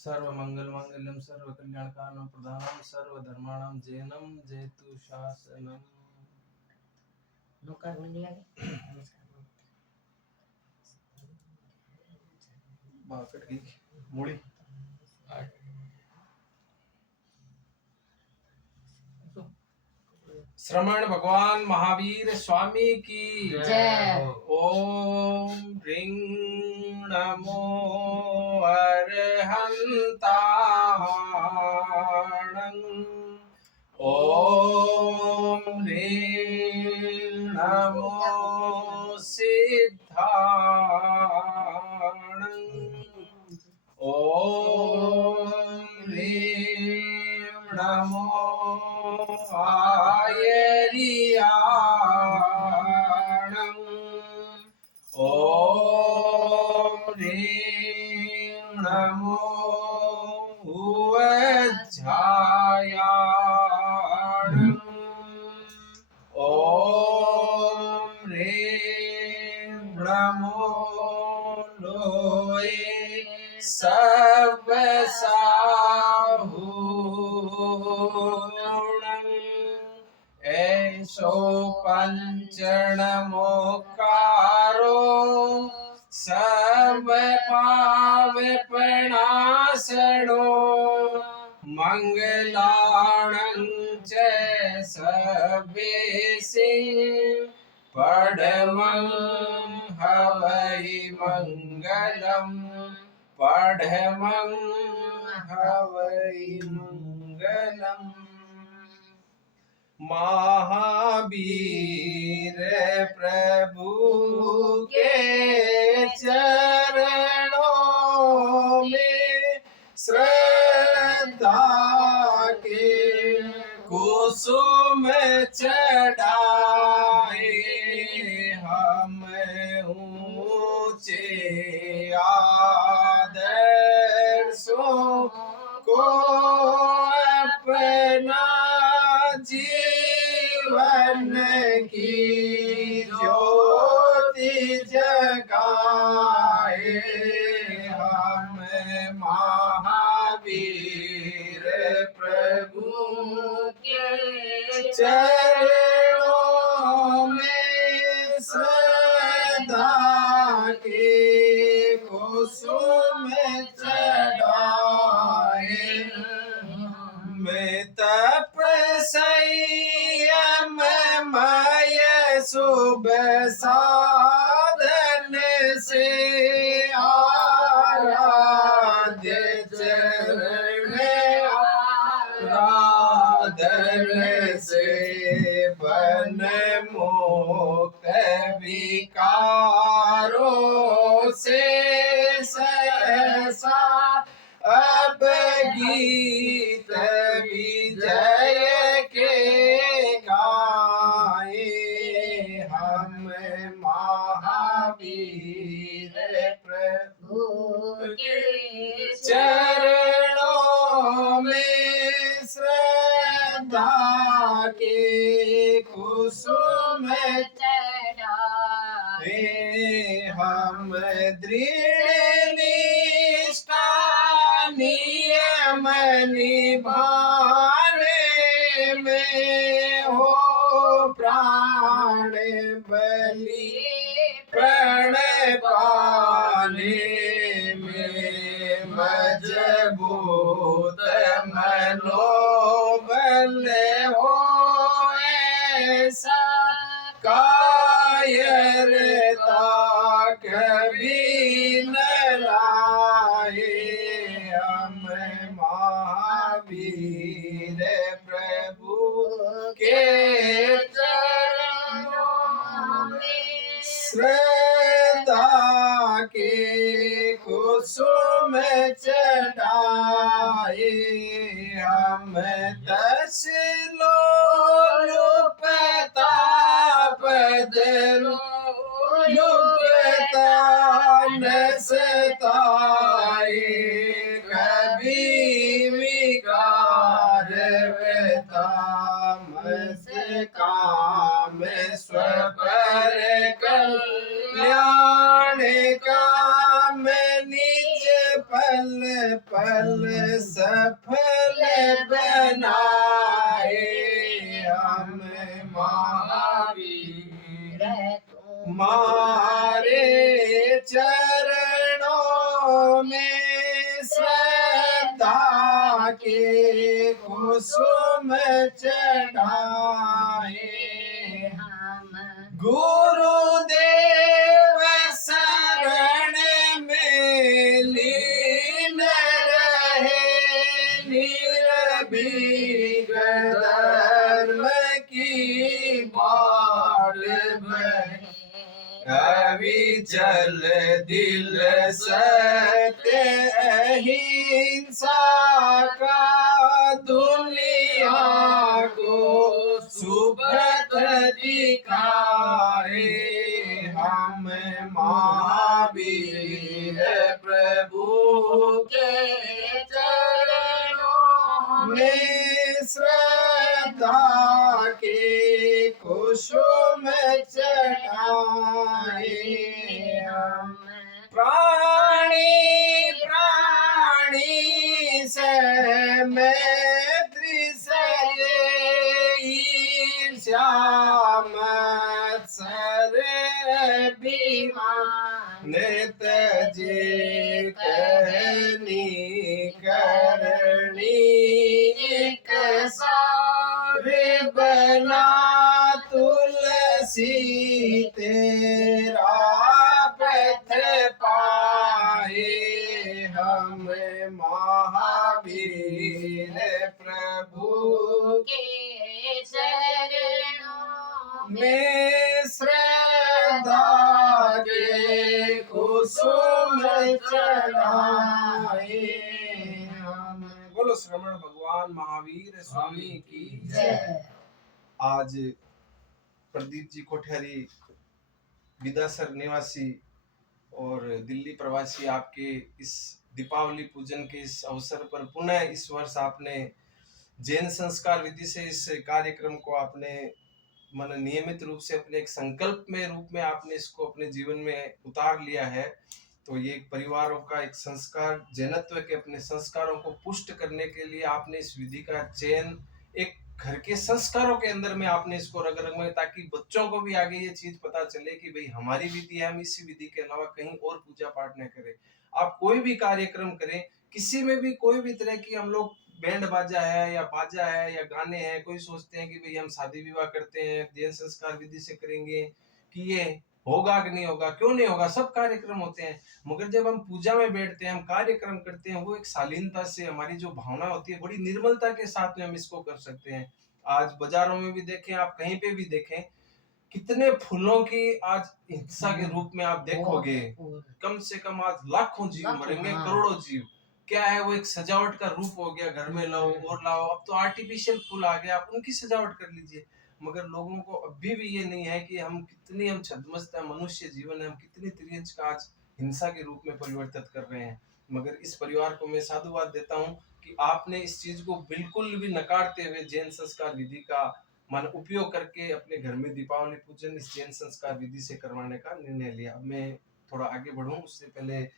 सर्वमंगलमांगल्यं सर्वकल्याणकारणं प्रदानं सर्वधर्माणां जयनं जयतु शासनम्। नौकर मंडी आ गए। बाकट की मुड़ी श्रमण भगवान महावीर स्वामी की जय। ओम ह्रीं नमो अरहंताणं। ओम ह्रीं नमो सिद्धाणं। ओम ह्रीं नमो आयर्याणं। ओम ह्रीं नमो उवज्झायाणं। ओम ह्रीं नमो लोये सर्वसाहूणं। ऐसो पंचणमोकारो सर्वपावपणासनो मंगलाणं च सर्वेशे पढमं हवै मंगलम्। पढमं हवै मंगलम्। महावीर प्रभु के चरणों में श्रद्धा के कुसुम चढ़ाए। हम ऊंचे आदर्शों को अपना जीवन की ज्योति जगाए। हम महावीर प्रभु के चरणों में श्रद्धा के कुसुम चढ़ाए। मैं तप संयम मय शुभ साधन से आराध्य चरण आराधन से बन मुक्त विकारों से सहसा अब गीत विजय के गाए। हम महावीर प्रभु के चरणों में श्रद्धा के कुसुम चढ़ाए। हम दृढ़ निष्ठा नियम निभाने में हो प्राण बलि प्रण पाने में मजबूत मनोबल हो ऐसा कायरता कभी न लाए। हम महावीर प्रभु के चरणों में श्रद्धा के कुसुम चढ़ाए। हम 10 लोलुपता लुप्ता न सताए। कभी विकार तामस काम स्वपर कल्याण काम निज पर पल पल सफल बनाए हम महावीर तुम्हारे चरणों में श्रद्धा के कुसुम चढ़ाए हम गुरुदेव शरण में लीन रहे निर्भीक धर्म की बाढ़ बहे अविचल दिल सत्य अहिंसा का दुनिया को सुपथ दिखाए हम महावीर प्रभु के चरणों में श्रद्धा के कुसुम चढ़ाए हम प्राणी प्राणी से मैत्री से ईर्ष्या मत्सर अभिमान तजे कहनी करनी एक सारे बना तुलसी तेरा पथ पाए हम महावीर प्रभु के चरणों में श्रद्धा के कुसुम चढ़ाए हम। बोलो श्रवण भगवान महावीर स्वामी की जय। आज प्रदीप जी कोठारी विदासर निवासी और दिल्ली प्रवासी आपके इस दीपावली पूजन के इस अवसर पर पुनः इस वर्ष आपने जैन संस्कार विधि से इस कार्यक्रम को आपने मन नियमित रूप से अपने एक संकल्प में रूप में आपने इसको अपने जीवन में उतार लिया है। तो ये एक परिवारों का एक संस्कार जैनत्व के अपने संस्कारों को पुष्ट करने के लिए आपने इस विधि का चयन एक घर के संस्कारों के अंदर में आपने इसको रग रग में, ताकि बच्चों को भी आगे ये चीज पता चले कि भाई हमारी विधि है, हम इसी विधि के अलावा कहीं और पूजा पाठ न करें। आप कोई भी कार्यक्रम करें, किसी में भी कोई भी तरह की, हम लोग बैंड बाजा है या बाजा है या गाने हैं, कोई सोचते हैं कि भाई हम शादी विवाह करते हैं जैन संस्कार विधि से करेंगे कि ये होगा कि नहीं होगा, क्यों नहीं होगा, सब कार्यक्रम होते हैं। मगर जब हम पूजा में बैठते हैं, हम कार्यक्रम करते हैं, वो एक शालीनता से हमारी जो भावना होती है बड़ी निर्मलता के साथ में हम इसको कर सकते हैं। आज बाजारों में भी देखें, आप कहीं पे भी देखें, कितने फूलों की आज हिंसा के रूप में आप देखोगे, कम से कम आज लाखों जीव मरेंगे, करोड़ों जीव। क्या है, वो एक सजावट का रूप हो गया, घर में लाओ और लाओ, अब तो आर्टिफिशियल फूल आ गया, आप उनकी सजावट कर लीजिए। मगर लोगों को अभी भी ये नहीं है कि हम कितनी हम छद्मस्त मनुष्य जीवन है, हम कितनी तिर्यंच का आज हिंसा के रूप में परिवर्तित कर रहे हैं। मगर इस परिवार को मैं साधुवाद देता हूँ कि आपने इस चीज को बिल्कुल भी नकारते हुए जैन संस्कार विधि का मान उपयोग करके अपने घर में दीपावली पूजन इस जैन संस्कार विधि से करवाने का निर्णय लिया। अब मैं थोड़ा आगे बढ़ूं, उससे पहले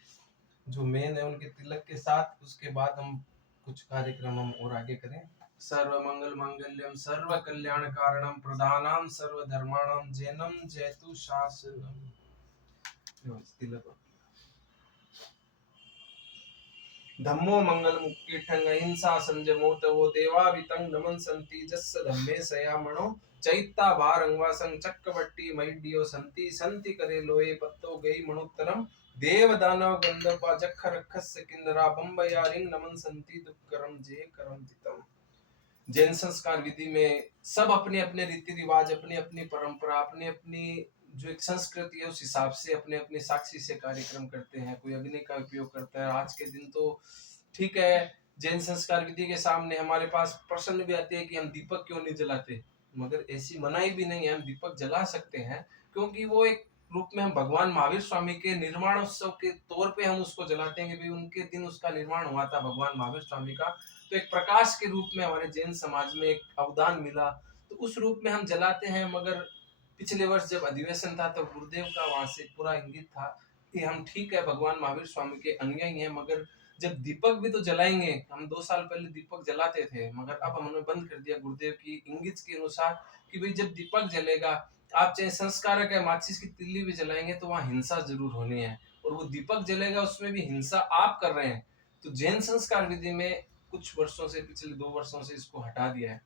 जो मेन है उनके तिलक के साथ, उसके बाद हम कुछ कार्यक्रम हम और आगे करें। सर्व मंगल मांगल्यम सर्व कल्याण कारणम प्रधानम सर्व धर्माणाम जैनम जयतु शासनम। तिलक धम्मो मंगल मुक्ति ठंग अहिंसा संजमो तवो देवा वितंग नमन संति जस्स धम्मे सयामणो चैत्ता भारंगवासं चक्रवट्टी मैडियो संति संति करे लोए पत्तो गई मणोत्तरम देव दानव गंधर्व जख रखस किन्नरा बंबया रिंग नमन संति दुक्करम जे करम दितम। जैन संस्कार विधि में सब अपने अपने रीति रिवाज, अपनी अपनी परंपरा, अपनी अपनी जो एक संस्कृति है उस हिसाब से अपने अपने साक्षी से कार्यक्रम करते हैं। कोई अग्नि का उपयोग करता है। आज के दिन तो ठीक है, जैन संस्कार विधि के सामने हमारे पास प्रश्न भी आते हैं कि हम दीपक क्यों नहीं जलाते, मगर ऐसी मनाही भी नहीं है, हम दीपक जला सकते हैं, क्योंकि वो एक रूप में हम भगवान महावीर स्वामी के निर्माण उत्सव के तौर पे हम उसको जलाते हैं कि भाई उनके दिन उसका निर्माण हुआ था भगवान महावीर स्वामी का, तो एक प्रकाश के रूप में हमारे जैन समाज में एक अवदान मिला, तो उस रूप में हम जलाते हैं। मगर पिछले वर्ष जब अधिवेशन था तो गुरुदेव का वहां से पूरा इंगित था कि हम ठीक है भगवान महावीर स्वामी के अनुयायी हैं, मगर जब दीपक भी तो जलाएंगे, हम 2 साल पहले दीपक जलाते थे, मगर अब हमने बंद कर दिया गुरुदेव की इंगित के अनुसार कि भाई जब दीपक जलेगा, आप चाहे संस्कारक है माचिस की तिल्ली भी जलाएंगे तो वहाँ हिंसा जरूर होनी है, और वो दीपक जलेगा उसमें भी हिंसा आप कर रहे हैं। तो जैन संस्कार विधि में कुछ वर्षों से, पिछले 2 वर्षों से इसको हटा दिया है,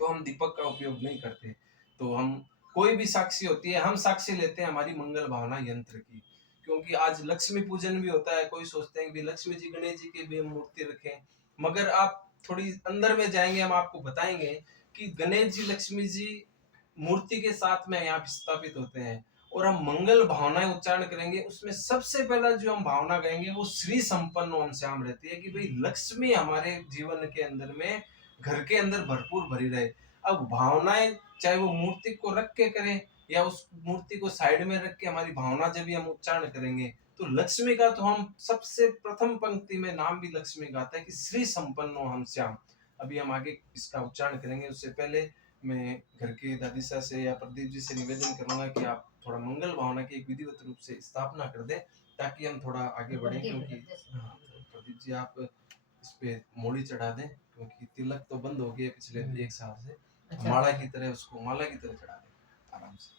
तो हम दीपक का उपयोग नहीं करते। तो हम कोई भी साक्षी होती है, हम साक्षी लेते हैं हमारी मंगल भावना यंत्र की, क्योंकि आज लक्ष्मी पूजन भी होता है। कोई सोचते हैं कि लक्ष्मी जी गणेश जी की भी हम मूर्ति रखें, मगर आप थोड़ी अंदर में जाएंगे, हम आपको बताएंगे कि गणेश जी लक्ष्मी जी मूर्ति के साथ में यहाँ स्थापित होते हैं, और हम मंगल भावनाएं उच्चारण करेंगे। उसमें सबसे पहला जो हम भावना गाएंगे वो श्री संपन्न ओम श्याम रहती है, कि भाई लक्ष्मी हमारे जीवन के अंदर में, घर के अंदर भरपूर भरी रहे। अब भावनाएं चाहे वो मूर्ति को रख के करें या उस मूर्ति को साइड में रख के, हमारी भावना जब भी हम उच्चारण करेंगे तो लक्ष्मी का तो हम सबसे प्रथम पंक्ति में नाम भी लक्ष्मी का आता है कि श्री संपन्नो हम श्याम। अभी हम आगे इसका उच्चारण करेंगे, उससे पहले मैं घर के दादी सा से या प्रदीप जी से निवेदन करूंगा कि आप थोड़ा मंगल भावना की एक विधिवत रूप से स्थापना कर दें, ताकि हम थोड़ा आगे बढ़े। क्योंकि हाँ, प्रदीप जी आप इस पे मोड़ी चढ़ा दें, क्योंकि तिलक तो बंद हो गया पिछले 1 साल से। माला की तरह उसको माला की तरह चढ़ा दें आराम से।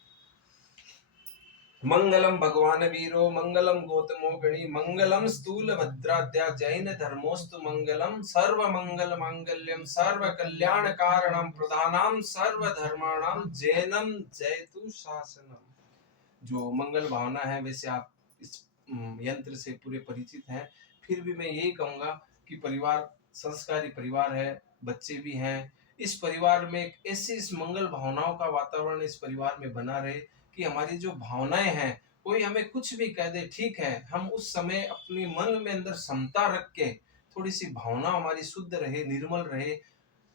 मंगलम भगवान वीरो मंगलम गौतमो गणी मंगलम स्थूल भद्राद्या जैन धर्मोस्तु मंगलम सर्व मंगल मांगल्यम सर्व कल्याण कारणम प्रधानम सर्व धर्माणाम जैनम जयतु शासनम। जो मंगल भावना है, वैसे आप इस यंत्र से पूरे परिचित हैं, फिर भी मैं यही कहूंगा कि परिवार संस्कारी परिवार है, बच्चे भी हैं, इस परिवार में एक ऐसी इस मंगल भावनाओं का वातावरण इस परिवार में बना रहे कि हमारी जो भावनाएं हैं, कोई हमें कुछ भी कह दे ठीक है, हम उस समय अपने मन में अंदर समता रख के थोड़ी सी भावना हमारी शुद्ध रहे, निर्मल रहे,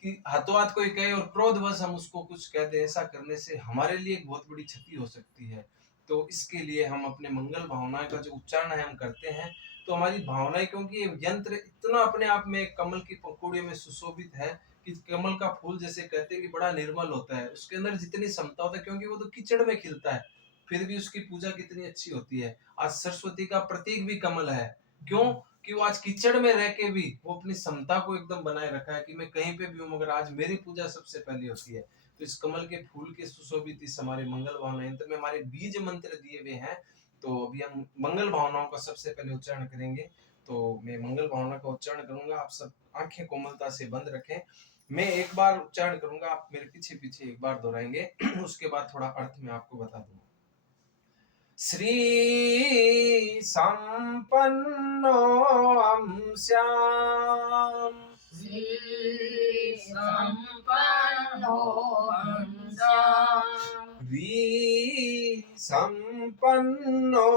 कि हाथों हाथ कोई कहे और क्रोधवश हम उसको कुछ कह दे, ऐसा करने से हमारे लिए एक बहुत बड़ी क्षति हो सकती है। तो इसके लिए हम अपने मंगल भावनाएं का जो उच्चारण है हम करते हैं, तो हमारी भावनाएं, क्योंकि ये यंत्र इतना अपने आप में कमल की पंखुड़ी में सुशोभित है कि कमल का फूल जैसे कहते हैं कि बड़ा निर्मल होता है, उसके अंदर जितनी क्षमता होता है, क्योंकि वो तो कीचड़ में खिलता है, फिर भी उसकी पूजा कितनी अच्छी होती है। आज सरस्वती का प्रतीक भी कमल है, क्यों कि वो आज कीचड़ में रह के भी वो अपनी क्षमता को एकदम बनाए रखा है कि मैं कहीं पे भी हूँ मगर आज मेरी पूजा सबसे पहली होती है। तो इस कमल के फूल के सुशोभित इस हमारे मंगल भावना यंत्र में हमारे बीज मंत्र दिए हुए हैं। तो अभी हम मंगल भावनाओं का सबसे पहले उच्चारण करेंगे। तो मैं मंगल भावना का उच्चारण करूंगा, आप सब आंखें कोमलता से बंद रखें। मैं एक बार उच्चारण करूंगा, आप मेरे पीछे पीछे एक बार दोहराएंगे उसके बाद थोड़ा अर्थ में आपको बता दूंगा। श्री संपन्नो हम श्याम, श्री संपन्नो हम श्याम, वी संपन्नो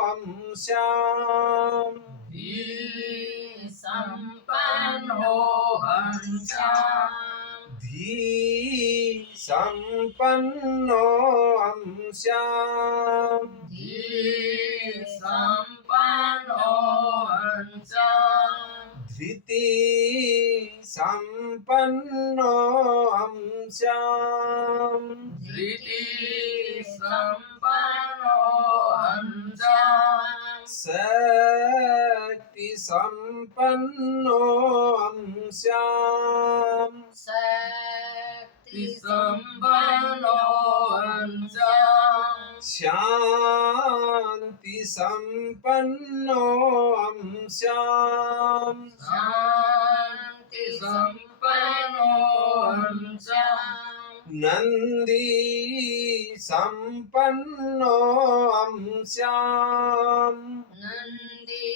हम श्याम, वी संपन्नो हम श्याम, धी संपन्नो हम श्याम, धी संपन्नो हम श्याम, धृति संपन्नो हम श्याम, धृति संपन्नो हम श्याम, शक्ति संपन्नो हम श्याम, शक्ति संपन्नो हम श्याम, शांति संपन्नो हम श्याम, शांति संपन्नो हम श्याम, नंदी संपन्नो हम श्याम, नंदी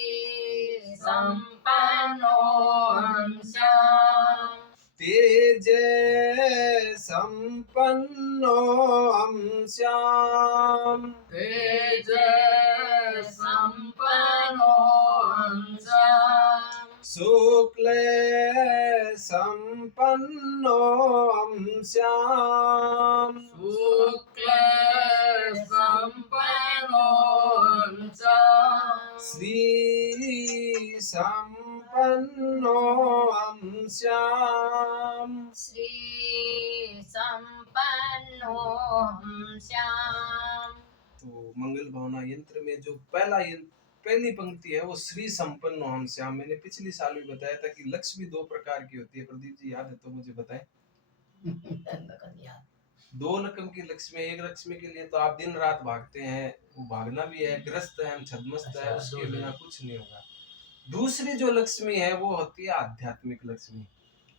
संपन्नो हम श्याम, तेज संपन्नो हम श्याम, तेज संपन्नो हम श्याम, शुक्ल संपन्नो हम श्याम, शुक्ल संपन्नो हम श्याम, श्री संपन्नो हम श्याम, श्री संपन्नो हम श्याम। तो मंगल भावना यंत्र में जो पहला पहली पंक्ति है वो श्री संपन्नो हम श्याम। मैंने पिछली साल भी बताया था कि लक्ष्मी दो प्रकार की होती है। प्रदीप जी याद है तो मुझे बताएं। दो रकम की लक्ष्मी। एक लक्ष्मी के लिए तो आप दिन रात भागते हैं, वो भागना भी है, ग्रस्त है, हम छदमस्त है, उसके बिना कुछ नहीं होगा। दूसरी जो लक्ष्मी है वो होती है आध्यात्मिक लक्ष्मी।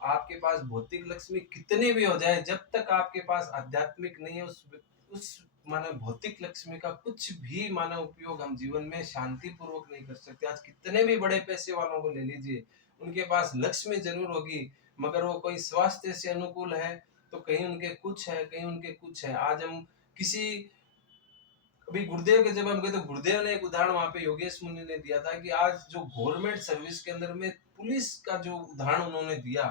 आपके पास भौतिक लक्ष्मी कितने भी हो जाए, जब तक आपके पास आध्यात्मिक नहीं है उस मानव भौतिक लक्ष्मी का कुछ भी मानव उपयोग हम जीवन में शांति पूर्वक नहीं कर सकते। आज कितने भी बड़े पैसे वालों को ले लीजिए, उनके पास लक्ष्मी जरूर होगी, मगर वो कोई स्वास्थ्य से अनुकूल है तो कहीं उनके कुछ है, कहीं उनके कुछ है। आज हम किसी अभी गुरुदेव के जब हम गए तो गुरुदेव ने एक उदाहरण वहां पे योगेश मुनि ने दिया था कि आज जो गवर्नमेंट सर्विस के अंदर में पुलिस का जो उदाहरण उन्होंने दिया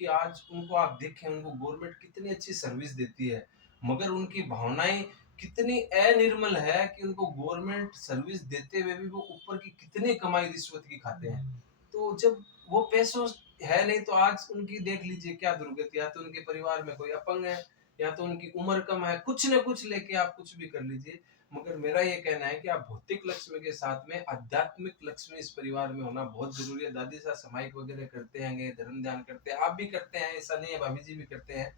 कि आज उनको आप देखें, उनको गवर्नमेंट कितनी अच्छी सर्विस देती है, मगर उनकी भावनाएं कितनी अनिर्मल है कि उनको गवर्नमेंट सर्विस देते हुए भी वो ऊपर की कितनी कमाई रिश्वत की खाते हैं। तो जब वो पैसों है नहीं तो आज उनकी देख लीजिए क्या दुर्गति। या तो उनके परिवार में कोई अपंग है, या तो उनकी उम्र कम है, कुछ न कुछ लेके आप कुछ भी कर लीजिए। मगर मेरा ये कहना है कि आप भौतिक लक्ष्मी के साथ में आध्यात्मिक लक्ष्मी इस परिवार में होना बहुत जरूरी है। दादी साहब समाइक वगैरह करते हैं, धर्म ध्यान करते हैं, आप भी करते हैं, ऐसा नहीं है, भाभी जी भी करते हैं।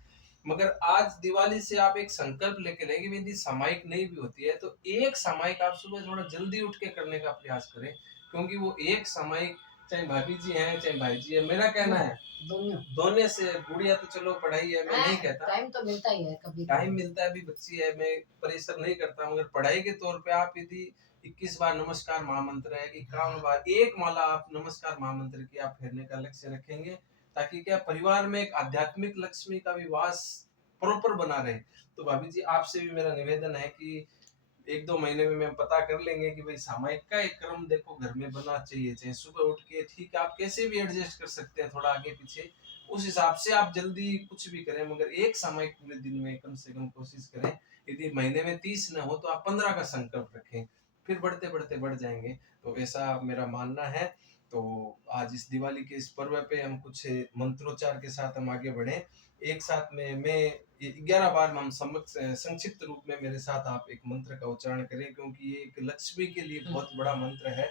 मगर आज दिवाली से आप एक संकल्प लेके रहेंगे, यदि सामायिक नहीं भी होती है तो एक सामायिक आप सुबह थोड़ा जल्दी उठ के करने का प्रयास करें, क्योंकि वो एक सामायिक, चाहे भाभी जी हैं चाहे भाई जी है, मेरा कहना है दोनों से गुड़िया तो चलो पढ़ाई है, मैं नहीं कहता, टाइम तो मिलता ही है, कभी टाइम मिलता है, अभी बच्ची है, मैं परिश्रम नहीं करता, मगर पढ़ाई के तौर पे आप यदि 21 बार नमस्कार महामंत्र है, 51 बार एक माला आप नमस्कार महामंत्र की आप फेरने का लक्ष्य रखेंगे, ताकि क्या परिवार में एक आध्यात्मिक लक्ष्मी का भी वास प्रॉपर बना रहे। तो भाभी जी आपसे भी मेरा निवेदन है कि 1-2 महीने में हम पता कर लेंगे कि भाई सामायिक का एक क्रम देखो घर में बना चाहिए, चाहे सुबह उठ के, ठीक है आप कैसे भी एडजस्ट कर सकते हैं थोड़ा आगे पीछे, उस हिसाब से आप जल्दी कुछ भी करें, मगर एक सामायिक पूरे दिन में कम से कम कोशिश करें। यदि महीने में 30 न हो तो आप 15 का संकल्प रखें, फिर बढ़ते बढ़ते बढ़ जाएंगे। तो ऐसा मेरा मानना है। तो आज इस दिवाली के इस पर्व पे हम कुछ मंत्रोच्चार के साथ हम आगे बढ़े। एक साथ में मैं 11 बार हम संक्षिप्त रूप में मेरे साथ आप एक मंत्र का उच्चारण करें, क्योंकि ये एक लक्ष्मी के लिए बहुत बड़ा मंत्र है।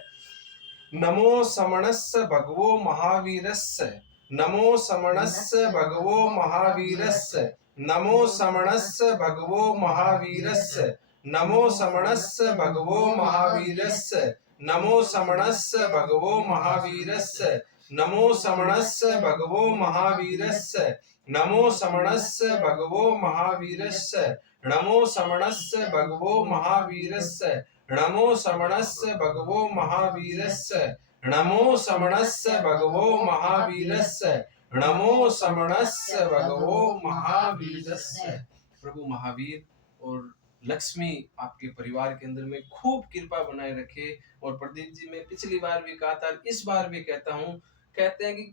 नमो समणस्य भगवो महावीरस्य, नमो समणस्य भगवो महावीरस्य, नमो समणस्य भगवो महावीरस्य, नमो समणस्य भगवो महावीरस्य, नमो समणस्य भगवो महावीरस्य, नमो समणस्य भगवो महावीरस्य, नमो समणस्य भगवो महावीरस्य, नमो समणस्य भगवो महावीरस्य, नमो समणस्य भगवो महावीरस्य, नमो समणस्य भगवो महावीरस्य, नमो समणस्य भगवो महावीरस्य। प्रभु महावीर और लक्ष्मी आपके परिवार के अंदर में खूब कृपा बनाए रखे। और प्रदीप जी मैं पिछली बार भी कहा था, इस बार भी कहता हूँ, कहते हैं कि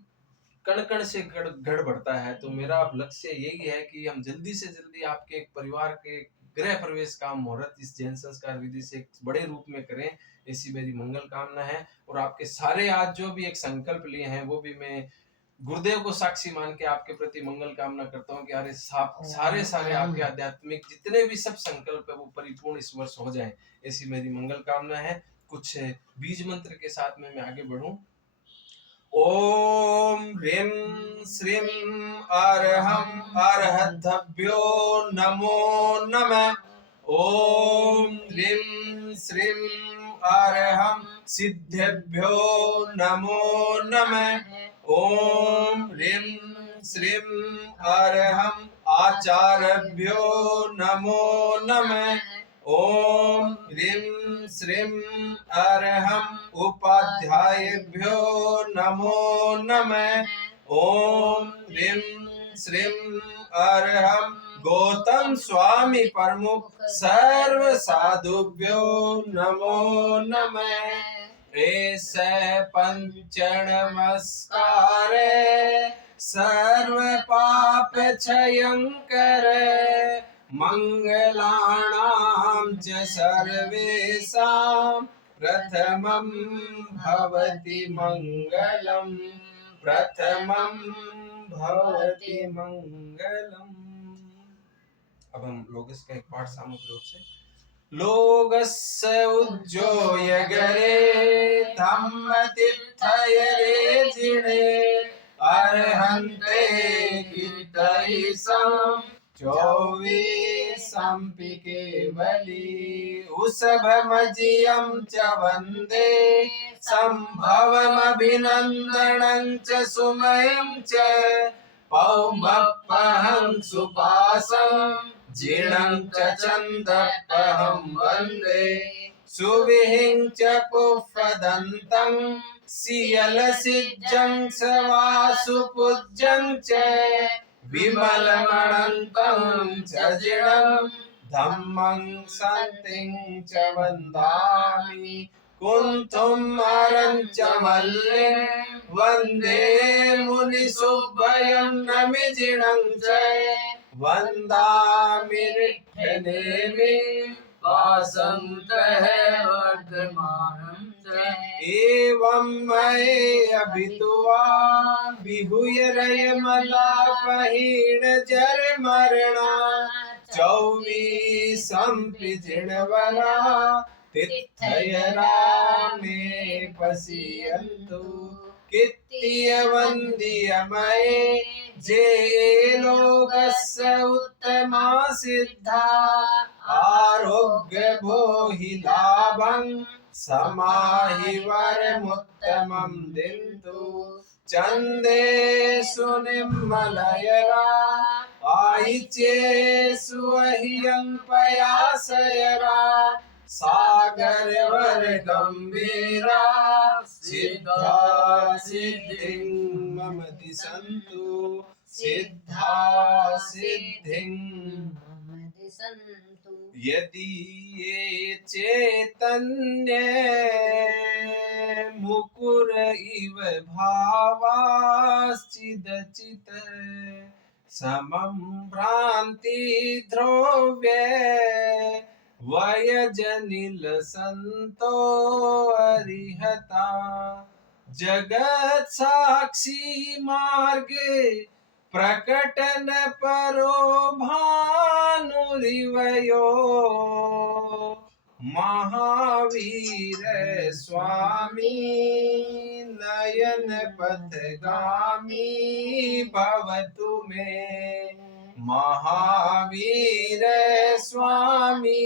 कण कण से गढ़ बढ़ता है, तो मेरा लक्ष्य यही है कि हम जल्दी से जल्दी आपके परिवार के गृह प्रवेश का मुहूर्त इस जैन संस्कार विधि से एक बड़े रूप में करें, ऐसी मेरी मंगल कामना है। और आपके सारे आज जो भी एक संकल्प लिए हैं वो भी मैं गुरुदेव को साक्षी मान के आपके प्रति मंगल कामना करता हूँ कि अरे सारे आपके आध्यात्मिक जितने भी सब संकल्प है वो परिपूर्ण इस वर्ष हो जाए, ऐसी मेरी मंगल कामना है। कुछ बीज मंत्र के साथ में मैं आगे बढ़ूं। ओम ह्रीं श्रीं अर्हं अर्हद्भ्यो नमो नमः। ओम ह्रीं श्रीं अर्हं सिद्धेभ्यो नमो नमः। ओम ह्रीं श्रीं अर्हं आचार्यभ्यो नमो नमः। ओम ह्रीं श्रीं अर्हं उपाध्यायेभ्यो नमो नमः। ओम ह्रीं श्रीं अर्हं गौतम स्वामी प्रमुख सर्व साधुभ्यो नमो नमः। ऐसे पंच नमस्कारे सर्व पाप क्षयंकर मंगलानां च सर्वेषां प्रथमं भवति मंगलम्, प्रथमं भवति मंगलम्। अब हम लोग इसका एक पाठ सामूहिक रूप से लोगस्य उज्जोय गरे धम्मतीर्थयरे जिणे अर्हन्ते कीर्तयिसं चौवीसंपि केवली उसभमजियं च वन्दे सम्भवमभिनन्दनं च सुमयं च पौमप्पहं सुपासं जीर्णं च चन्दपहं वन्दे सुविहिं च पुष्पदन्तं सियलसिज्जं च वासुपूज्यं च विमलमणन्तं च जिणं धम्मं सन्तिं च वन्दामि कुन्थुम् अरञ्च मल्लिं वन्दे मुनिसुभयं नमिजिणं च वन्दामि रिट्ठनेमि वासन्तः वर्धमानं च एवं मये अभितुवा विहुय रयमलापहीण जरमरणा चौवीसंपि जिणवरा तिथयरा मे पश्यन्तु कित्तियवन्द्यमये जे लोकस्य उत्तमा सिद्धा आरोग्य भोहि लाभं समाहि वरमुत्तमं दिन्तु चन्देषु निर्मलयरा आयिच्येषु अह्यं पयासयरा सागरवर गम्भीरा सिद्धा सिद्धिं मम दिशन्तु सिद्धा सिद्धिं सन्तु यदि ये चैतन्य मुकुर इव भावाश्चिदचित समं भ्रान्ति ध्रुव्य वयजनिल संतो अरिहता जगत साक्षी मार्गे प्रकटन परो भानुरिवयो महावीर स्वामी नयन पथगामी भवतु मे महावीर स्वामी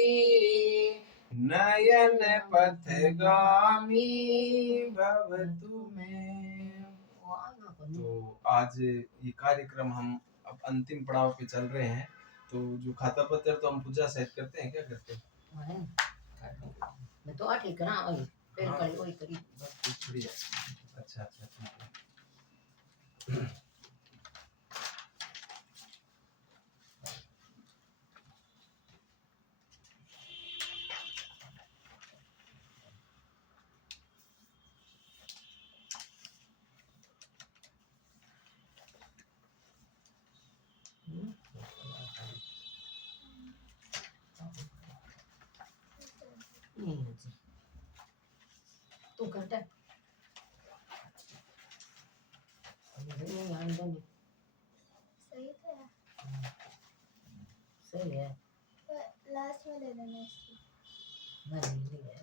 नयन पथगामी भवतु मे। तो आज ये कार्यक्रम हम अब अंतिम पड़ाव पे चल रहे हैं। तो जो खाता पत्र तो हम पूजा सहित करते हैं, क्या करते हैं? मैं तो आठ ही करा वही फिर हाँ। करी वही करी बढ़िया। अच्छा अच्छा ठीक है। तू करता सही है लास्ट में ले लेना इसकी। नहीं है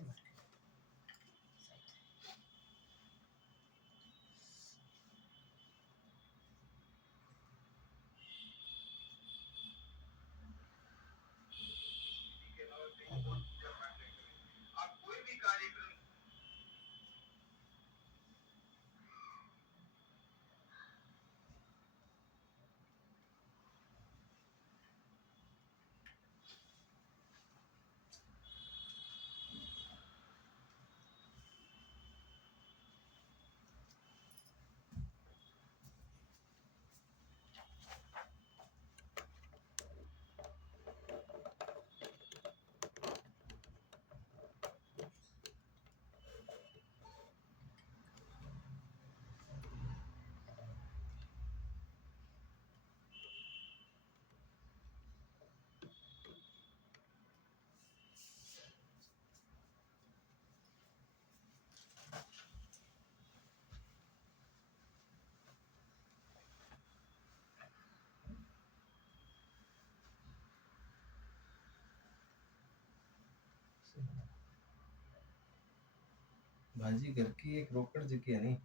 भाजी घर की एक रोकड़ जगह है नहीं,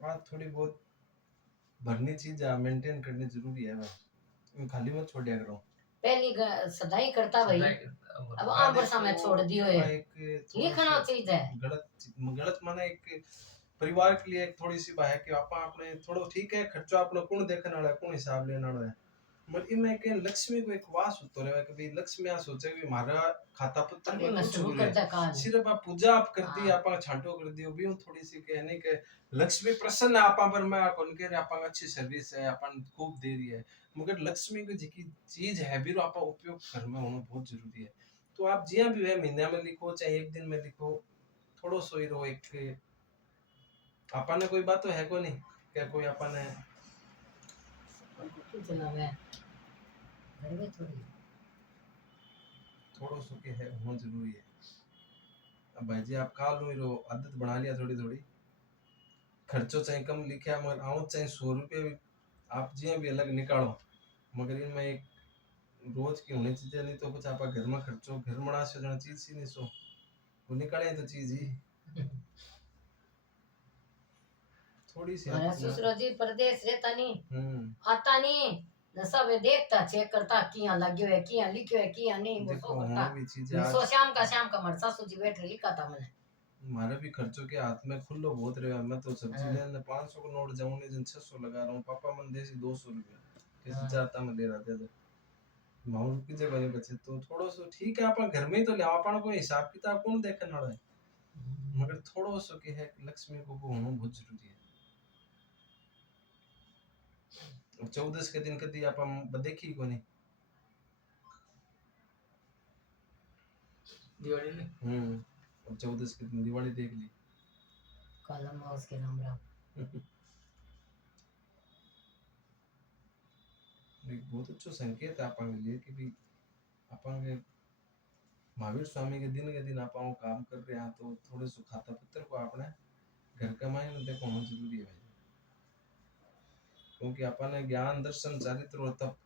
वहाँ थोड़ी बहुत भरनी चीज मेंटेन करनी जरूरी है भाई, यूं खाली मत छोड़िया करो। पहली सदाई करता भाई, अब हाँ, आम वर्षा में देखो, छोड़ दियो वह है, एक थोड़ा लिखना सा चाहिए। गलत गलत माना एक परिवार के लिए एक थोड़ी सी बात है कि आपा अपने थोड़ो ठीक है खर्चो अपनो कौन देखने वाला है, कौन हिसाब लेने वाला है, मगर इनमें के लक्ष्मी को एक वास होतो रहे कि भाई लक्ष्मी आ सोचे कि मारा खाता पत्तर अभी में मैं कुछ शुरू बोले, कर दे कान। सिर्फ आप पूजा आप कर दी, हाँ। आपा छांटो कर दियो भी थोड़ी सी कहने के लक्ष्मी प्रसन्न है आपा पर, मैं कौन कह रहे आपा अच्छी सर्विस है अपन खूब दे रही है, मगर लक्ष्मी को जी की चीज है भी आपा उपयोग घर में होना बहुत जरूरी है। तो आप जिया भी है महीने में लिखो चाहे एक दिन में लिखो, थोड़ो सो ही रहो एक अपन ने कोई बात तो है को नहीं क्या कोई अपन ने क्यों चलावे घर में थोड़ी। थोड़ो सो के है होना जरूरी है। अब भाई जी आप खा लो रो आदत बना लिया थोड़ी थोड़ी, खर्चो चाहे कम लिखा मगर आओ चाहे 100 रुपये भी आप जिया भी अलग निकालो, मगर इनमें एक रोज की होनी चीजें नहीं तो कुछ आप घर में खर्चो घर बना से जो चीज सी नहीं सो वो निकाले तो चीज ही थोड़ी सी मारा अपना ससुर जी परदेश रहता नहीं, हम्म आता नहीं न सब देखता चेक करता किया लग्यो है किया लिखियो है किया नहीं वो देखो सो करता। होना भी चीजें सो आज शाम का मरसा सूजी बैठे लिखा था मैंने। हमारे भी खर्चों के हाथ में खुल्लो बहुत रहे, मैं तो सब्जी हाँ। लेने 500 का नोट जाऊं नहीं जन 600 लगा रहा हूँ, पापा मन देसी 200 रुपया कैसे हाँ। जाता मैं दे रहा था माहौल की जगह नहीं बचे तो थोड़ो सो ठीक है अपन घर में ही तो ले अपन को हिसाब किताब कौन देखने वाला है, मगर थोड़ो सो के है लक्ष्मी को होना बहुत जरूरी है। और 14 के दिन कदी अपन देखी को नहीं दिवाली में और 14 के दिन दिवाली देख ली कलम माउस के नाम राम। एक बहुत अच्छा संकेत है अपन के लिए कि भी अपन के महावीर स्वामी के दिन आप काम कर रहे हैं तो थोड़े सो खाता पत्तर को आपने घर कमाए में देखो होना जरूरी है भाई, क्योंकि अपन ज्ञान दर्शन चरित्र और तप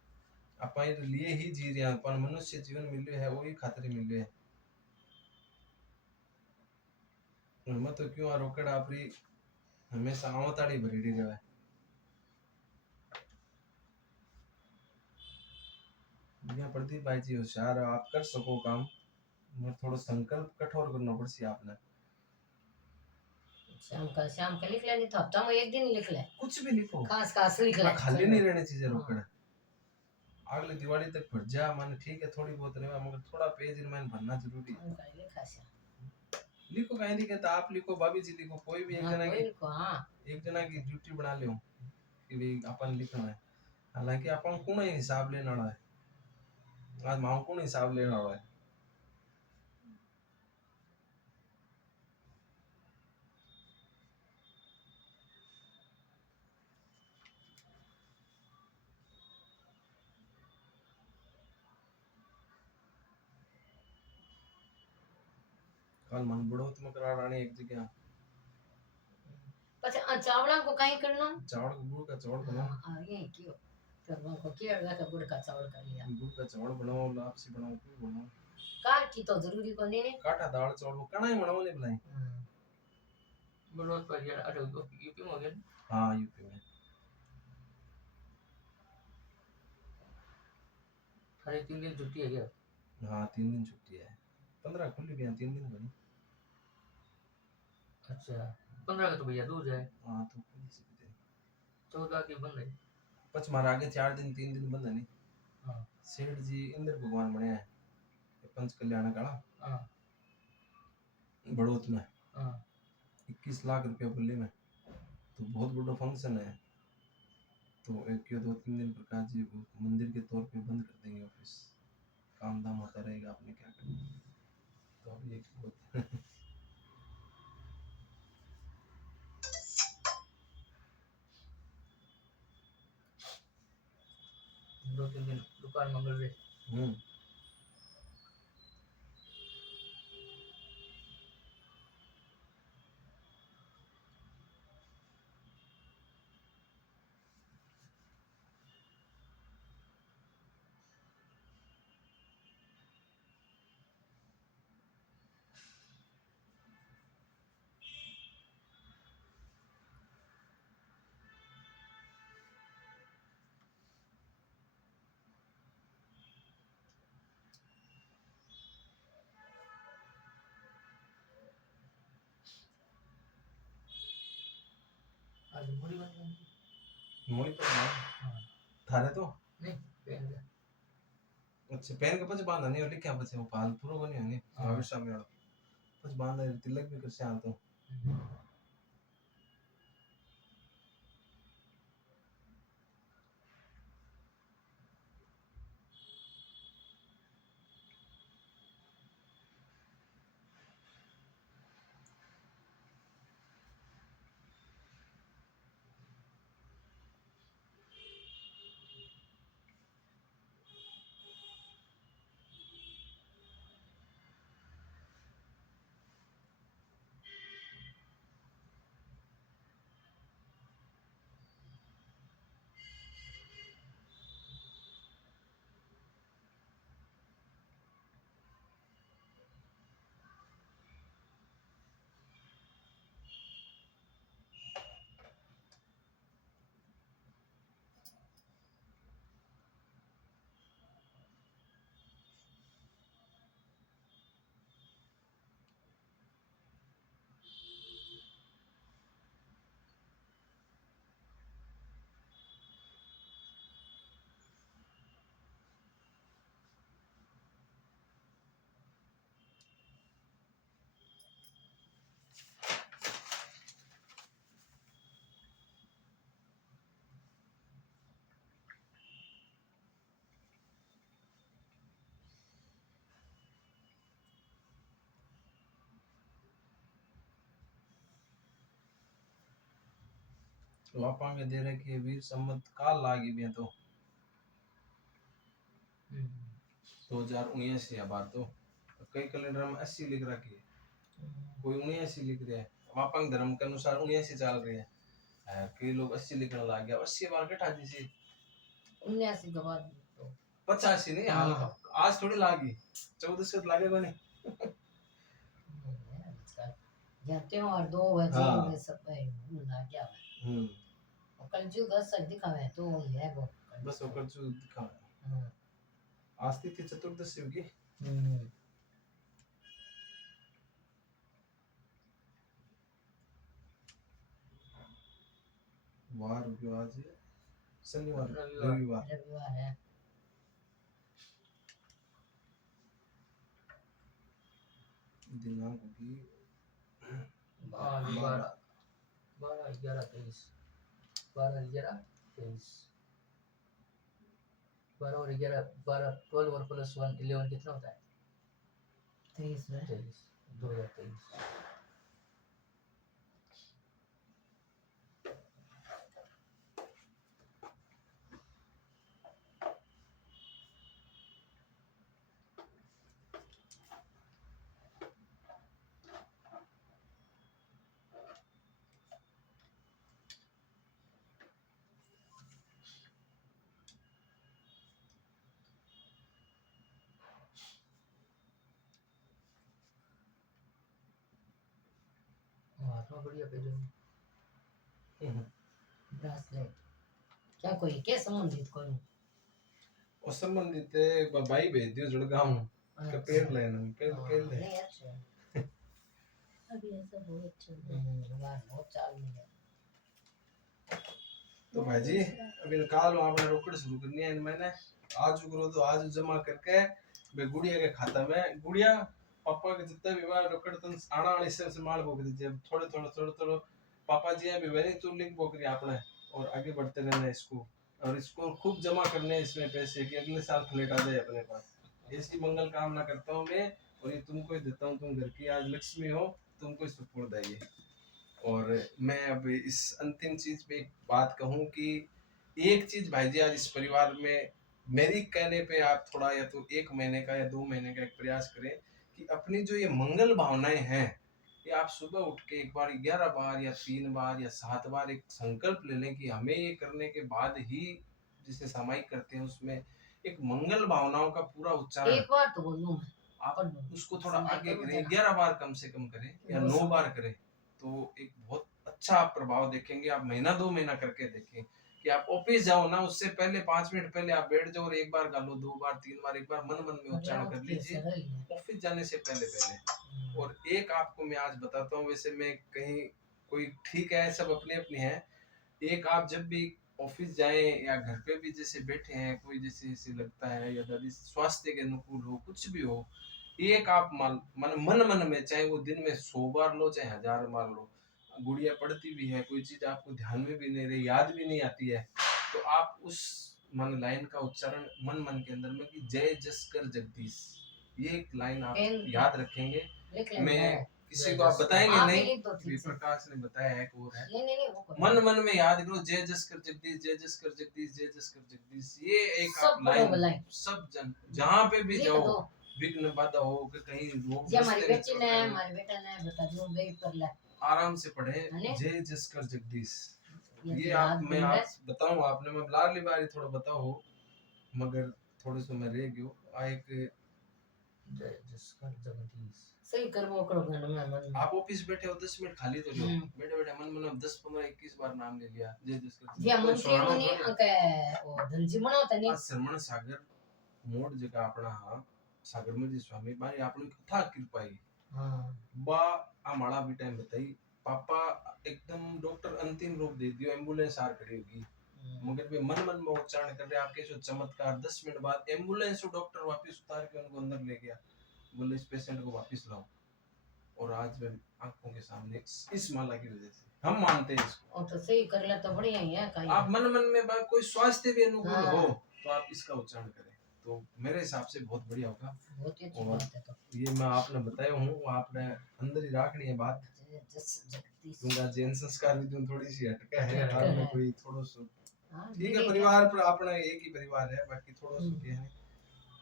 अपन लिए ही जी रहे हैं, अपन मनुष्य जीवन मिले है वही खातिर मिले है, मैं तो क्यों रोकड़ आपरी हमेशा आवताड़ी भरेड़ी रहे। यहाँ प्रदीप भाई जी होशियार है, आप कर सको काम मगर थोड़ा संकल्प कठोर करना पड़सी आपने। शाम का लिख ले नहीं तो हफ्ता में एक दिन लिख ले, कुछ भी लिखो खास लिख ले, खाली नहीं रहने चाहिए हाँ। रोकड़ अगले दिवाली तक भर जा माने ठीक है थोड़ी बहुत रहे मगर थोड़ा पेज इनमें भरना जरूरी है। लिखो कहीं नहीं कहता आप लिखो भाभी जी लिखो कोई भी एक हाँ, जना कोई की लिखो, हाँ। एक जना की ड्यूटी बना लो कि भाई अपन लिखना है, हालांकि अपन कौन हिसाब लेना वाला है, आज माँ कौन हिसाब लेना वाला है। कल मन बड़ो तुम करा रानी एक जगह अच्छा चावला को कहीं करना, चावल गुड़ का चावल बनाओ, हाँ ये क्यों करवा को किया का गुड़ का चावल कर लिया, गुड़ का चावल बनाओ लापसी बनाओ कुछ बनाओ, काट की तो जरूरी को नहीं काटा दाल चावल वो कना ही बनाओ नहीं बनाई। मनोज पर यार अरे वो यूपी में हो गया। हाँ यूपी में साढ़े 3 दिन छुट्टी है क्या? हाँ 3 दिन छुट्टी है, 15 खुली गया 3 दिन बनी। अच्छा 15 का तो भैया दूर जाए। हाँ तो खुली सी दिन 14 की बंद है। पच मारा आगे 4 दिन 3 दिन बंद है नहीं। हाँ सेठ जी इंद्र भगवान बने हैं पंच कल्याण काला हाँ बड़ौत में हाँ 21 लाख रुपया बुल्ले में, तो बहुत बड़ा फंक्शन है, तो एक या 2-3 दिन प्रकाश जी मंदिर के तौर पे बंद कर देंगे ऑफिस, काम धाम होता रहेगा आपने क्या करना, तो अभी एक बहुत 2-3 दिन दुकान मंगल रहे। हम्म आज मुड़ी बन गई मोड़ी पर हाँ थारे तो नहीं पहन गया अच्छा पहन के पछ बांधा नहीं और लिखा पछ वो पाल पूरा बनी होनी हाँ। भविष्य में वाला पछ बांधा तिलक भी कर से आ तो तो आप आगे दे रहे कि वीर सम्मत काल लागी भी तो 2079 या बार तो कई कैलेंडर में 80 लिख रखी है कोई 79 लिख रहा है वापंग धर्म के अनुसार 79 चल रही है कई लोग 80 लिखने लग गया 80 बार कटा दी सी 79 के बाद तो 85 नहीं हाल हाँ। आज थोड़ी लागी 14 से लागेगा नहीं जाते हैं और 2 बजे हाँ। में सब ना क्या हम्म कल जो दस तक दिखावे तो वही है वो बस होकर जो दिखा हाँ। आज थी चतुर्दशी होगी हम्म। वार होगी आज शनिवार रविवार। रविवार रविवार है दिनांक होगी आज 12 11 23 12 11 23 12 और 11 12 12 और प्लस 1 11 कितना होता है 23 में 23 2023 हाथ में बढ़िया पहले ब्रासलेट क्या कोई के संबंधित करूं और संबंधित भाई भेज दियो जड़गांव का पेड़ लेना पेड़ पेड़ ले नहीं अच्छा अभी ऐसा बहुत अच्छा वाह बहुत चाल में है तो भाई अभी निकाल आपने रोकड़ शुरू करनी है मैंने आज करो तो आज जमा करके बे गुड़िया के खाता में गुड़िया पापा के जितना भी बार रोकड़ तुम आना वाली से संभाल बोक दीजिए थोड़े थोड़े थोड़े थोड़े पापा जी अभी वेरी तो लिख बोक रही आपने और आगे बढ़ते रहना है इसको और इसको खूब जमा करने हैं इसमें पैसे कि अगले साल फ्लैट आ जाए अपने पास ऐसी मंगल कामना करता हूँ मैं और ये तुमको ही देता हूँ तुम घर की आज लक्ष्मी हो तुमको ही सुपुर्द है ये और मैं अब इस अंतिम चीज पे एक बात कहूं कि एक चीज भाई जी आज इस परिवार में मेरी कहने पे आप थोड़ा या तो 1 महीने का या 2 महीने का एक प्रयास करें कि अपनी जो ये मंगल भावनाएं हैं ये आप सुबह उठ के एक बार 11 बार या 3 बार या 7 बार एक संकल्प ले लें कि हमें ये करने के बाद ही जिसे सामायिक करते हैं उसमें एक मंगल भावनाओं का पूरा उच्चारण एक बार तो बोलूं मैं आप उसको थोड़ा आगे करें 11 बार कम से कम करें या 9 बार करें तो एक बहुत अच्छा प्रभाव देखेंगे आप महीना 2 महीना करके देखें कि आप ऑफिस जाओ ना उससे पहले 5 मिनट पहले आप बैठ जाओ और एक बार गालो 2 बार 3 बार एक बार मन मन में उच्चारण कर लीजिए ऑफिस जाने से पहले और एक आपको मैं आज बताता हूँ वैसे मैं कहीं कोई ठीक है सब अपनी अपनी है एक आप जब भी ऑफिस जाएं या घर पे भी जैसे बैठे हैं, कोई जैसे ऐसे लगता है या दादी स्वास्थ्य के अनुकूल हो, कुछ भी हो, एक आप मन में, चाहे वो दिन में 100 बार लो चाहे 1000 बार लो, गुड़िया पढ़ती भी है, कोई चीज आपको ध्यान में भी नहीं रही, याद भी नहीं आती है, तो आप उस मन लाइन का उच्चारण मन के अंदर में कि जय जसकर जगदीश, ये एक लाइन आप पेन याद रखेंगे। लिख लेना मैं है। किसी को आप बताएंगे आप ही नहीं, लिख दो भी ठीक से। प्रकाश ने बताया है, एक और है, नहीं वो करो। मन में याद करो जय जसकर जगदीश, जय जसकर जगदीश, जय जसकर जगदीश, ये एक सब आप पढ़ो लाइन लाइन सब जन जहाँ पे भी लिख जाओ, दो। विघ्न बाधा हो कि कहीं रोग जे हमारी रास्ते में बेटी चल ने रहे हो, हमारे बेटा ने बता दूं गई कर ले आराम से पढ़े है ना? जय जसकर जगदीश। ये याद आप मैं बन आप रहा बताऊं, आपने मैं लाडली बारी थोड़ा बताओ, मगर थोड़े से मैं रह गयो आ एक जय जिसका जगदीश। सही करबो करो घर में मन में। आप ऑफिस बैठे हो 10 मिनट खाली तो लो, बैठे बैठे मन 10 15 21 बार नाम ले लिया जय जसकर जे मंत्री मने अंके ओ धनजी मनो तने आ श्रमण सागर मोड जगह अपना हा सागरमती स्वामी बारी आपणी कथा कृपा है। हां बा आ माड़ा भी टाइम बताई, पापा एकदम डॉक्टर अंतिम रूप दे दियो, एम्बुलेंस आर खड़ी होगी, मगर वे मन में उच्चारण कर रहे आपके जो चमत्कार, 10 मिनट बाद एम्बुलेंस और डॉक्टर वापस उतार के उनको अंदर ले गया, बोले इस पेशेंट को वापस लाओ, और आज वे आंखों के सामने इस माला की वजह से हम मानते हैं इसको। ओ तो सही कर ले तो बढ़िया ही है कहीं। आप मन में बात कोई स्वास्थ्य भी अनुकूल हाँ। हो तो आप इसका उच्चारण करें, तो मेरे हिसाब से बहुत बढ़िया होगा। बहुत ही अच्छी और बात है तो ये मैं आपने बताया हूँ, वो आपने अंदर ही रखनी है बात, जय जस जगदीश। क्योंकि जैन संस्कार भी तुम थोड़ी सी हटका है, हटका हाल में है। कोई थोड़ा सा हां ठीक है, परिवार पर अपना एक ही परिवार है, बाकी थोड़ा सा क्या है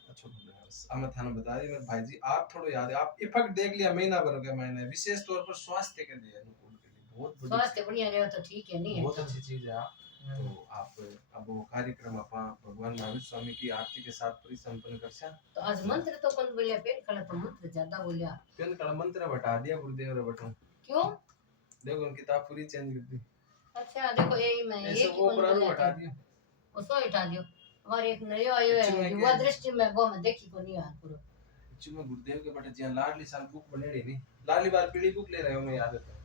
अच्छा बोलेगा बस। अब मैं थाना बता दी मेरे भाई जी, आप थोड़ा याद है, आप इफेक्ट देख लिया महीना भर का, मैंने विशेष तौर पर स्वास्थ्य के लिए अनुकूल के लिए बहुत बड़ी स्वास्थ्य बढ़िया रहे तो ठीक है नहीं है बहुत तो। अच्छी चीज है आप। तो आप अब वो कार्यक्रम अपा भगवान महावीर स्वामी की आरती के साथ परिसंपन्न कर सा। तो आज मंत्र तो कौन बोलिया पेन कला तो मंत्र ज्यादा बोलिया पेन कला मंत्र बता दिया गुरुदेव रे बटू, क्यों? देखो उनकी किताब पूरी चेंज कर दी, अच्छा देखो यही मैं ऐसे एक ही वो कौन पुराना बोलिया बता था दिया। उसको हटा दियो। हमारे एक नयो आयो एक्चुअली है में युवा क्या- दृष्टि में वो मैं देखी को नहीं यार पूरा। एक्चुअली में गुरुदेव के बटे जिया लाडली साल बुक बनेड़ी नहीं, लाडली बार पीली बुक ले रहे हो, मैं याद है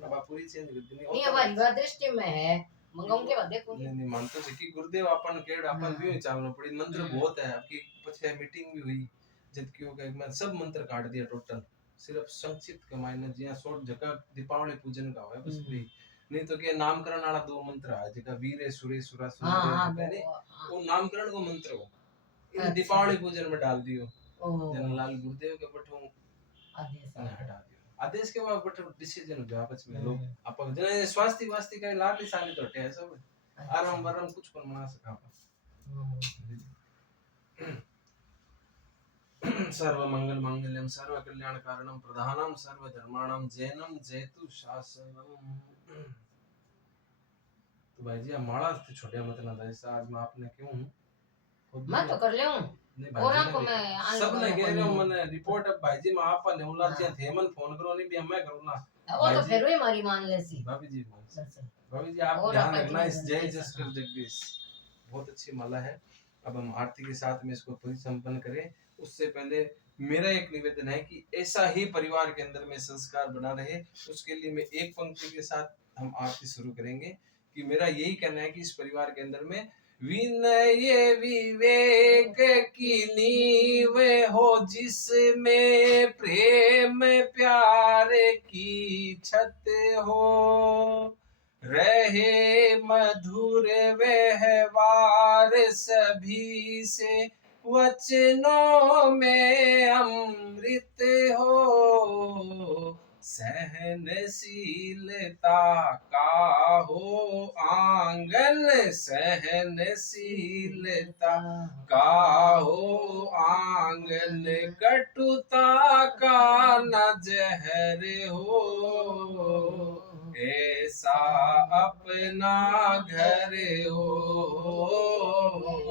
अब आप पूरी चेंज कर दी नहीं हमारी युवा दृष्टि में है मंगाऊं के बाद देखो नहीं मानते से कि गुरुदेव अपन केड़ अपन भी चालना पड़ी, मंत्र बहुत है आपकी, पछे मीटिंग भी हुई जबकि हो गया, मैं सब मंत्र काट दिया टोटल, सिर्फ संक्षिप्त के मायने जिया शॉर्ट जगह दीपावली पूजन का है बस भी, नहीं तो क्या नामकरण वाला 2 मंत्र है जगह वीर सुरे सुरा सुरे पहले वो नामकरण को मंत्र हो इन दीपावली पूजन में डाल दियो, जनलाल गुरुदेव के बठो आदेश हटा दियो, आदेश के बाद बठो डिसीजन हो गया आपस में लोग अपन जने स्वास्थ्य वास्ती का लाडली साली तो हटे है सब आराम वरम कुछ को मना सका सर्व मंगल मंगलम सर्व कल्याण कारणम प्रधानम सर्व धर्माणाम जैनम जयतु शासनम। तो भाई जी हमारा छोटे मत ना था आज मैं आपने क्यों मैं तो कर लेऊं नहीं और भाई आपको मैं जी सब ने कह रहे हो मैंने रिपोर्ट अब भाई जी मैं आपा ने उला दिया थे मन फोन करो नहीं भी मैं करूँ ना वो तो फिर भी हमारी मान ले सी भाभी जी दरअसल भाभी जी आप और ध्यान आप रखना इतने इस जय जल्दी जसकर जगदीश बहुत अच्छी माला है। अब हम आरती के साथ में इसको परिसंपन्न करें उससे पहले मेरा एक निवेदन है कि ऐसा ही परिवार के अंदर में संस्कार बना रहे, उसके लिए मैं एक पंक्ति के साथ हम आरती शुरू करेंगे कि मेरा यही कहना है कि इस परिवार के अंदर में विनय विवेक की नींव हो जिसमें प्रेम प्यार की छत हो, रहे मधुर व्यवहार सभी से वचनों में अमृत हो, सहनशीलता का हो आंगन सहनशीलता का हो आंगन, कटुता का न जहर हो, ऐसा अपना घर हो,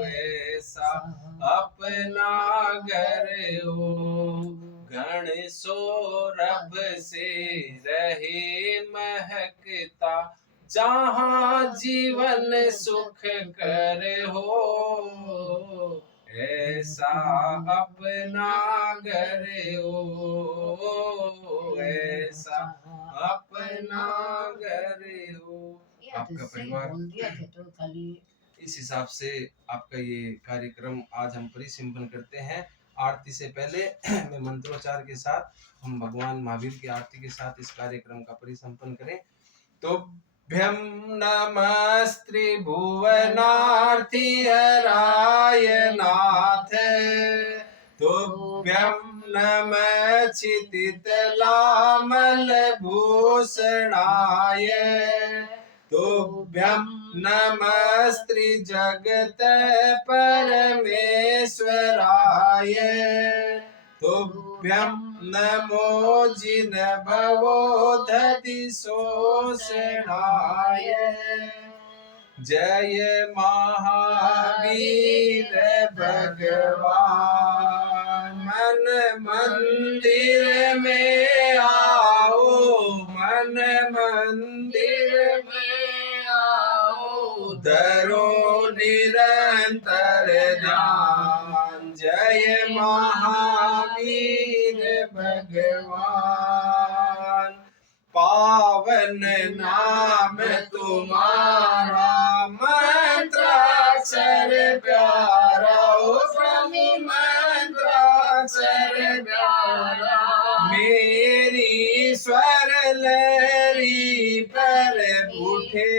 ऐसा अपना घर हो, गण सौरभ से रहे महकता जहाँ जीवन सुख कर हो, ऐसा अपना घर हो, ऐसा अपना घर हो। आपका से परिवार। बोल दिया थे तो खाली इस हिसाब से आपका ये कार्यक्रम आज हम परिसंपन्न करते हैं। आरती से पहले मैं मंत्रोच्चार के साथ हम भगवान महावीर की आरती के साथ इस कार्यक्रम का परिसंपन्न करें। तुभ्यं नमस्त्रि भुवनार्ति हराय नाथ, तुभ्यं नमः क्षितितलामल भूषणाय, तुभ्यं नमस्त्रि जगत परमेश्वराय, तुभ्यं नमो जिनभवोदधि शोषणाय। जय महावीर भगवान, मन मंदिर में आओ, मन मंदिर में आओ, धरो निरंतर ध्यान। जय महावीर भगवान, पावन नाम तुम्हारा, मंत्राक्षर प्यारा, ओ स्वामी मंत्राक्षर प्यारा। मेरी स्वर लहरी पर उठे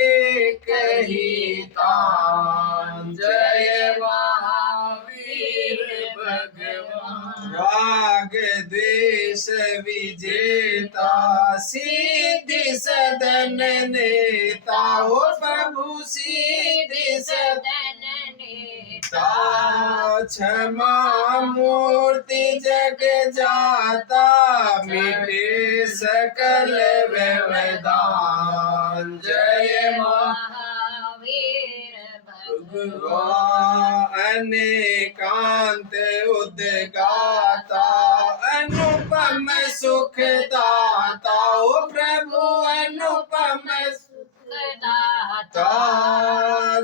एक ही तान। जय महावीर भगवान, राग द्वेष विजेता, सिद्धि सदन नेता, ओ प्रभु सिद्धि सदन नेता। क्षमा मूर्ति जग जाता, मिटे सकल व्यवधान। जय महावीर भगवान, अनेकांत उद्गाता, अनुपम सुख दाता, ओ प्रभु अनुपम सुख दाता।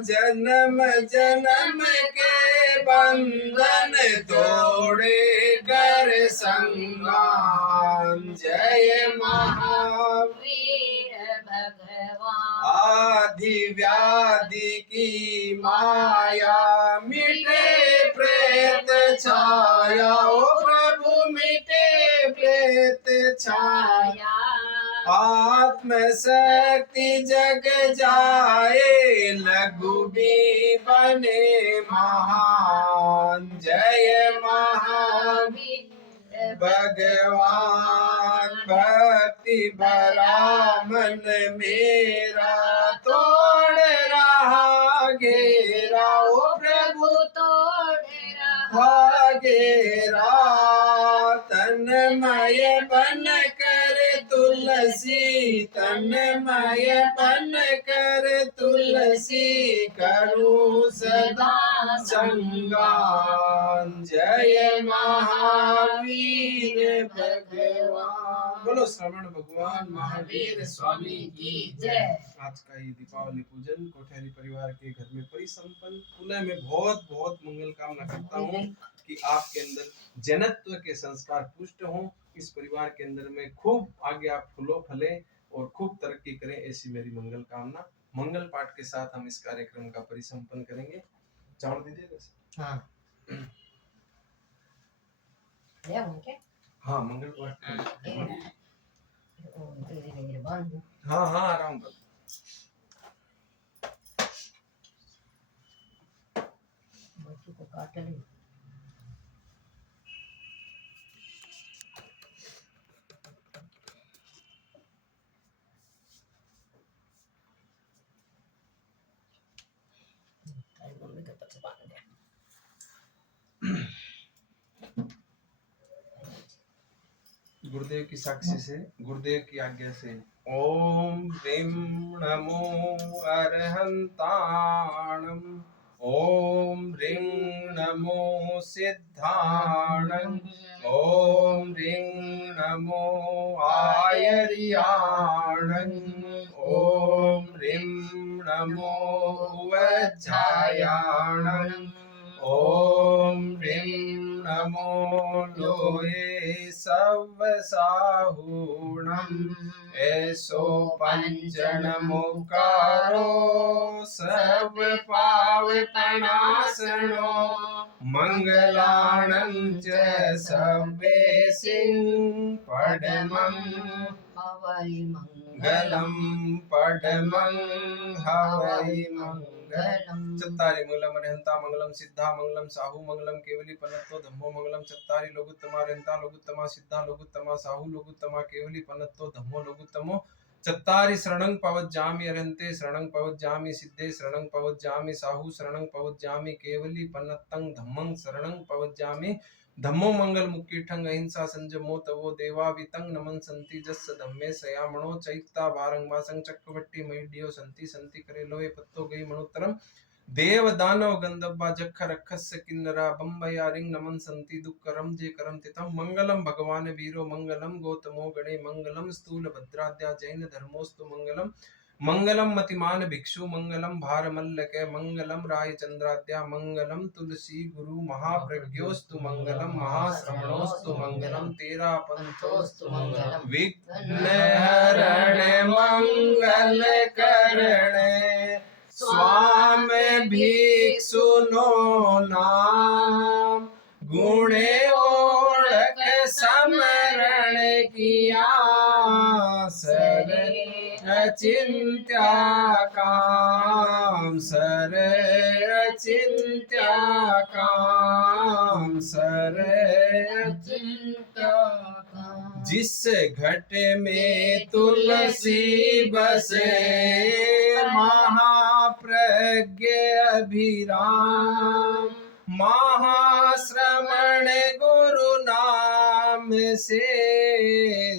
जन्म जन्म के बंधन तोड़े कर संगान। जय महावीर भगवान, आदि व्याधि की माया, मिटे प्रेत छाया, ओ प्रभु मिटे प्रेत छाया। आत्म शक्ति जग जाए, लघु भी बने महान। जय महावीर भगवान, भक्ति भरा मन मेरा, तोड़ रहा घेरा, ओ प्रभु तोड़ रहा घेरा। तन्मय बन कर तुलसी, तन्मय बन कर तुलसी, करूं सदा संगान। जय महावीर भगवान, बोलो श्रवण भगवान महावीर स्वामी की जय। आज का ये दीपावली पूजन कोठारी परिवार के घर में परिसंपन्न। पुनः मैं बहुत बहुत मंगल कामना करता हूँ कि आपके अंदर जनत्व के संस्कार पुष्ट हों, इस परिवार के अंदर में खूब आगे आप फूलो फले और खूब तरक्की करें, ऐसी मेरी मंगल कामना। मंगल पाठ के साथ हम इस कार्यक्रम का परिसंपन्न करेंगे। चावल दीजिएगा। हाँ हाँ मंगल पाठ। बांध दो। हाँ हाँ आराम कर। बच्चों को काट ले। मम्मी के पास बांध दे। गुरुदेव की साक्षी से, गुरुदेव की आज्ञा से, ओम ह्रीं नमो अरहंताणं, ओम ह्रीं नमो सिद्धाणं, ओम ह्रीं नमो आयर्याणं, ओम ह्रीं नमो वज्रायाणं, ओम ह्रीं नमो लोये सब साहुणम ऐसो पंचन मुकारो सब पावपनासनो मंगलाणं च सर्वेसिं पडमं हवै गलं पडमं हवै मंगलम चत्तारि मूलम अनंता मंगलम सिद्धा मंगलम साहु मंगलम केवली पन्नतो धम्मो मंगलम चत्तारि लोकुत्तमा रेंता लोकुत्तमा सिद्धा लोकुत्तमा साहु लोकुत्तमा केवली पन्नतो धम्मो लोकुत्तमो चत्तारि शरणं पवज्जामि अरन्ते शरणं पवज्जामि सिद्धे शरणं पवज्जामि साहु शरणं पवज्जामि केवली पन्नतं धम्मं शरणं पवज्जामि धम्मो मंगल मुक्कीठंग अहिंसा संजमो तवो देवावितं नमन संति जस्स धम्मे सयामणो चैत्ता भारंगवासं चक्रवट्टी महीड्यो संति संति करे लोहे पत्तो गई मणुतरम देव दानव गंधब्बा जख रक्षस्य किन्नरा बम्बया रिंग नमन संति दुक्करम जे करम तितम मंगलम भगवान वीरो मंगलम गौतमो गणे मंगलम स्थूल भद्राद्या जैन धर्मोस्तु मंगलम मंगलम मतिमान भिक्षु मंगलम भारमल्लक मंगलम राय चंद्राद्या मंगलम तुलसी गुरु महाप्रज्ञोस्तु मंगलम महाश्रवणोस्तु मंगलम तेरा पंथोस्तु मंगलम विघ्नहरण मंगल करणे स्वामी भिक्षुनो नाम गुणे ओळख समरण किया सर अचिंत्या काम सर अचिंत्या काम सर अचिंत्या काम जिस घट में तुलसी बसे महाप्रज्ञ अभिराम महाश्रमण गुरु नाम से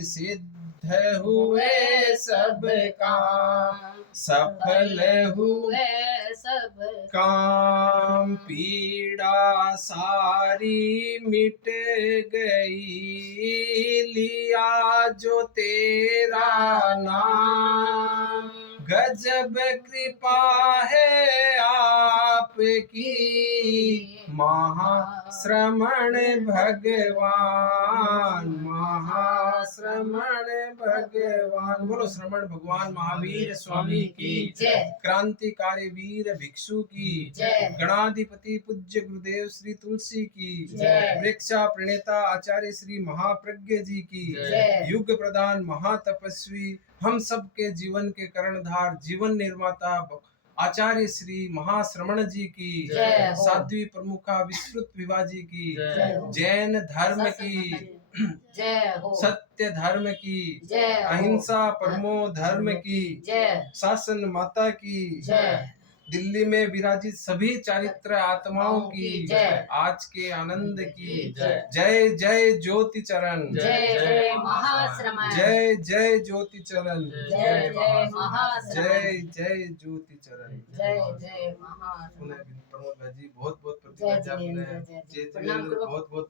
सिद्ध हुए सब काम सफल हुए सब काम पीड़ा सारी मिट गई लिया जो तेरा नाम गजब कृपा है आपकी महाश्रमण भगवान महाश्रमण भगवान बोलो श्रमण भगवान महावीर स्वामी की जय क्रांतिकारी वीर भिक्षु की जय गणाधिपति पूज्य गुरुदेव श्री तुलसी की जय वृक्षा प्रणेता आचार्य श्री महाप्रज्ञ जी की जय युग प्रधान महातपस्वी हम सब के जीवन के कर्णधार जीवन निर्माता आचार्य श्री महाश्रमण जी की जय हो। साध्वी प्रमुखा विस्तृत विभा जी की जय हो। जैन धर्म की जय हो सत्य धर्म की जय हो। अहिंसा परमो धर्म की जय शासन माता की जय दिल्ली में विराजित सभी चारित्र आत्माओं की जय। आज के आनंद की जय। जय जय ज्योति चरण जय जय महाश्रमण जय जय ज्योति चरण जय जय महाश्रमण जय जय ज्योति चरण जय जय महाश्रमण पुनः प्रमोद भाई जी बहुत बहुत जय प्रतिज्ञा जिनेंद्र, जय जय प्रणाम जिनेंद्र करो। बहुत बहुत